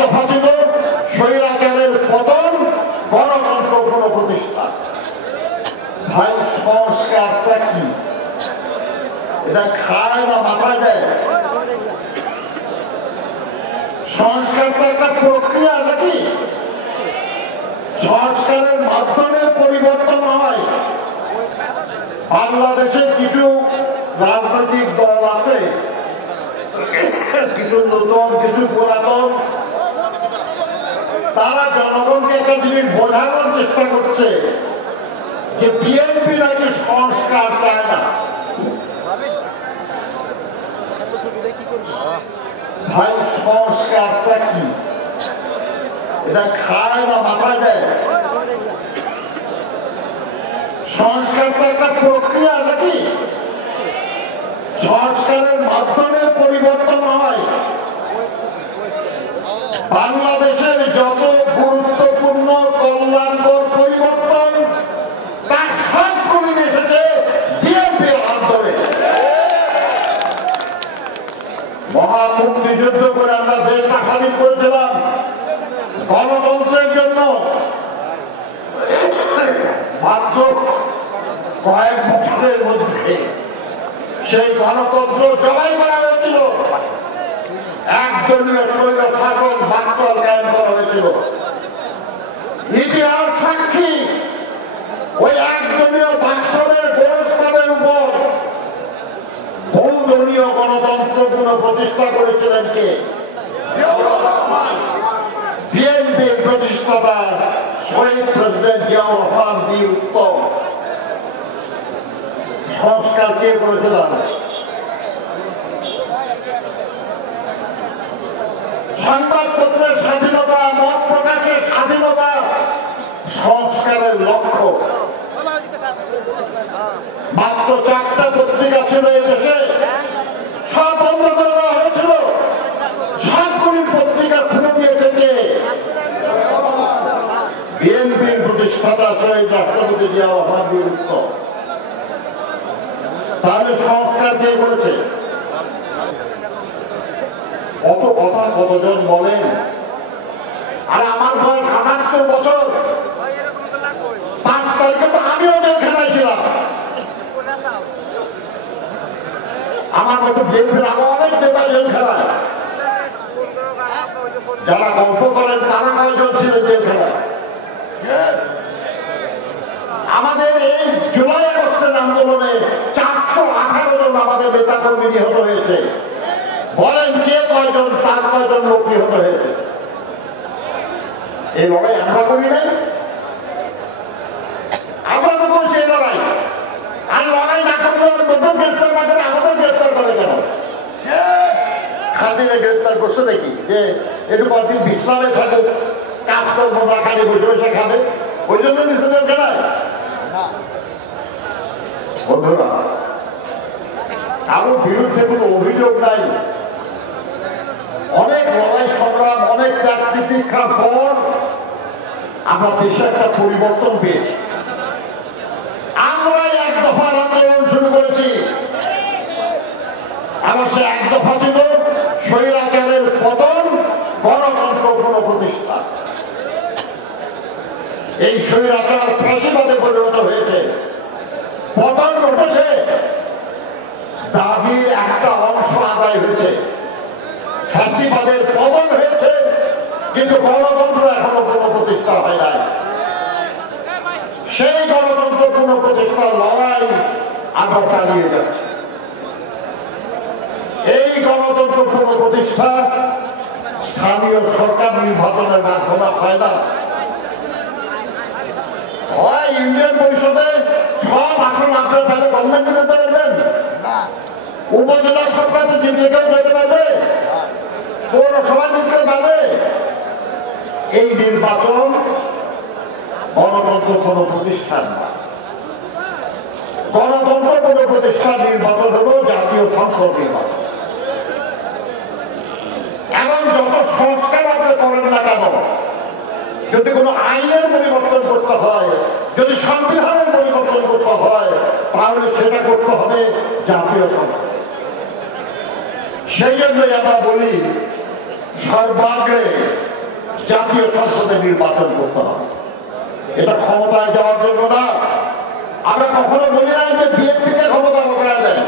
দফা ছিল স্বৈরাচারের পতন, গণতন্ত্র পুনঃপ্রতিষ্ঠা। ভাই সংস্কারটা কি? এটা খায় না মাথায় দেয়? সংস্কারটা একটা প্রক্রিয়া নাকি? সংস্কারের মাধ্যমে পরিবর্তন হয়। বাংলাদেশে কিছু রাজনৈতিক দল আছে, কিছু নতুন কিছু পুরাতন, তারা জনগণকে একটা জিনিস বোঝানোর চেষ্টা করছে যে বিএনপি নাকি সংস্কার চায় না। ভাই সংস্কারটা কি? এটা খায় না মাথায় দেয়? সংস্কারটা একটা প্রক্রিয়া নাকি? সংস্কারের মাধ্যমে পরিবর্তন হয়। বাংলাদেশের যত গুরুত্বপূর্ণ কল্যাণকর পরিবর্তন তার সবগুলি এসেছে বিএনপির হাত ধরে। মহামুক্তিযুদ্ধ করে আমরা দেশটা স্বাধীন করেছিলাম গণতন্ত্রের জন্য। মাত্র কয়েক বছরের মধ্যে সেই গণতন্ত্র জবাই করা হয়েছিল। একদলীয় স্বৈর শাসন বাকশাল কায়েম করা হয়েছিল। ইতিহাস সাক্ষী, ওই একদলীয় বাকশালের গোরস্থানের উপর বহুদলীয় গণতন্ত্র পুনঃপ্রতিষ্ঠা করেছিলেন কে? বিএনপির প্রতিষ্ঠাতা শহীদ প্রেসিডেন্ট জিয়াউর রহমান বীর উত্তম। সংস্কার কে করেছিলেন? সংবাদপত্রের স্বাধীনতা, মত প্রকাশের স্বাধীনতা সংস্কারের লক্ষ্য। মাত্র 4টা পত্রিকা ছিল এই দেশে, সব বন্ধ করে দেওয়া হয়েছিল। সবগুলি পত্রিকা খুলে দিয়েছে কে? বিএনপির প্রতিষ্ঠাতা শহীদ রাষ্ট্রপতি জিয়াউর রহমান বীর উত্তম। তাহলে সংস্কার কে করেছে? কত কথা কতজন বলেন। আর আমার বয়স 78 বছর। 5 তারিখে তো আমিও জেলখানায় ছিলাম। আমার মতো বিএনপির আরো অনেক নেতা জেলখানায়। যারা গল্প করেন তারা কয়জন ছিলেন জেলখানায়? আমাদের এই জুলাই আগস্টের আন্দোলনে 418 জন আমাদের নেতা কর্মী নিহত হয়েছে। বলেন কে কয়জন, তার কয়জন লোক নিহত হয়েছে? এই লড়াই আমরা করি নাই? আমরা তো বলছি এই লড়াই। আর লড়াই না করলে নতুন গ্রেপ্তার না করে আমাদের গ্রেপ্তার করে কেন? খাতিরে গ্রেপ্তার করছে দেখি যে একটু কদিন বিশ্রামে থাকুক, কাজ করবো না, খালি বসে বসে খাবে, ওই জন্য নিজেদের কেনায়। বন্ধুরা, কারোর বিরুদ্ধে কোনো অভিযোগ নাই। অনেক লড়াই সংগ্রাম, অনেক ত্যাগ তিতিক্ষার পর আমরা দেশে একটা পরিবর্তন পেয়েছি। আমরাই এক দফার আন্দোলন শুরু করেছি। আমার সে এক দফা ছিল স্বৈরাচারের পতন, গণতন্ত্র পুনঃপ্রতিষ্ঠা। এই স্বৈরাচার ফ্যাসিবাদে পরিণত হয়েছে, পতন ঘটেছে, দাবির একটা অংশ আদায় হয়েছে। ফ্যাসিবাদের পতন হয়েছে, কিন্তু গণতন্ত্র এখনো পুনঃপ্রতিষ্ঠা হয় নাই। সেই গণতন্ত্র পুনঃপ্রতিষ্ঠার লড়াই আমরা চালিয়ে যাচ্ছি। এই গণতন্ত্র পুনঃপ্রতিষ্ঠা স্থানীয় সরকার নির্বাচনের মাধ্যমে হয় না। হয় ইউনিয়ন পরিষদে সব আসন আপনার পেলে গভর্নমেন্টে যেতে পারবেন, উপজেলা সরকারে জিতলে কেউ যেতে পারবে, পৌরসভায় জিততে পারবে। এই নির্বাচন গণতন্ত্র কোনো প্রতিষ্ঠান না। গণতন্ত্র কোনো প্রতিষ্ঠান নির্বাচন হলো জাতীয় সংসদ নির্বাচন। এবং যত সংস্কার আপনি করেন না কেন, যদি কোনো আইনের পরিবর্তন করতে হয়, যদি সংবিধানের পরিবর্তন করতে হয়, তাহলে সেটা করতে হবে জাতীয় সংসদে। সেই জন্যই আমরা বলি সর্বাগ্রে জাতীয় সংসদে নির্বাচন করতে হবে। এটা ক্ষমতায় যাওয়ার জন্য না। আমরা কখনো বলি না যে বিএনপিকে ক্ষমতা বসায় দেয়।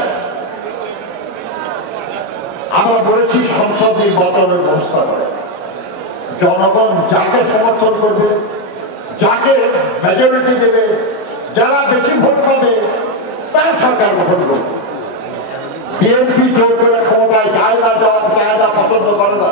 আমরা বলেছি সংসদ নির্বাচনের ব্যবস্থা করে জনগণ যাকে সমর্থন করবে, যাকে মেজরিটি দেবে, যারা বেশি ভোট পাবে তারা সরকার গঠন করবে। বিএনপি জোর করে ক্ষমতায় যায় না, পছন্দ করে না।